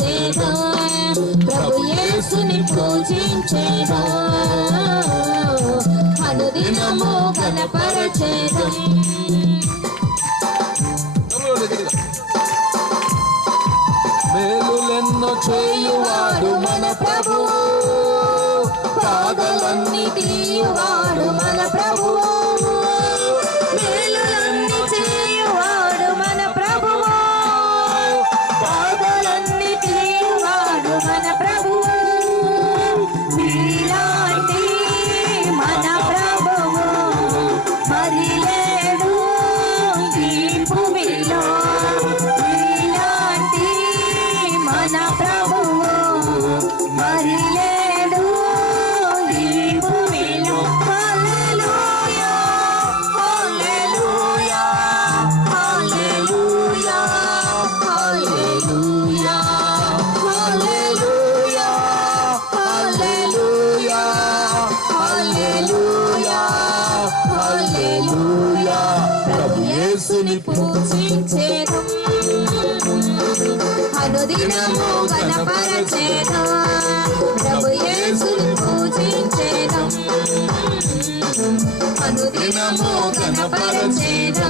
గణపరచేదా ప్రభు యేసుని పూజించేదా అనుదినము గణపరచేదా. మేలులెన్నో చేయువాడు మన ప్రభువు, బాధలన్నీ తీయువాడు మన ప్రభువు, మేలులన్నీ చేయువాడు మన ప్రభువు, బాధలన్నీ తీయువాడు మన ప్రభువు. నీలాంటి మన ప్రభువు మరి లేడు ఈ భూమిలో, నీలాంటి మన ప్రభువు మరి లేడు ఈ భూమిలో. హల్లెలూయా హల్లెలూయా హల్లెలూయా హల్లెలూయా హల్లెలూయా హల్లెలూయా హల్లెలూయా హల్లెలూయా. ప్రభు యేసుని పూజించేదం అనుదినము గణపరచేదా ప్రభు యేసుని పూజించేదం అనుదినము గణపరచేదా.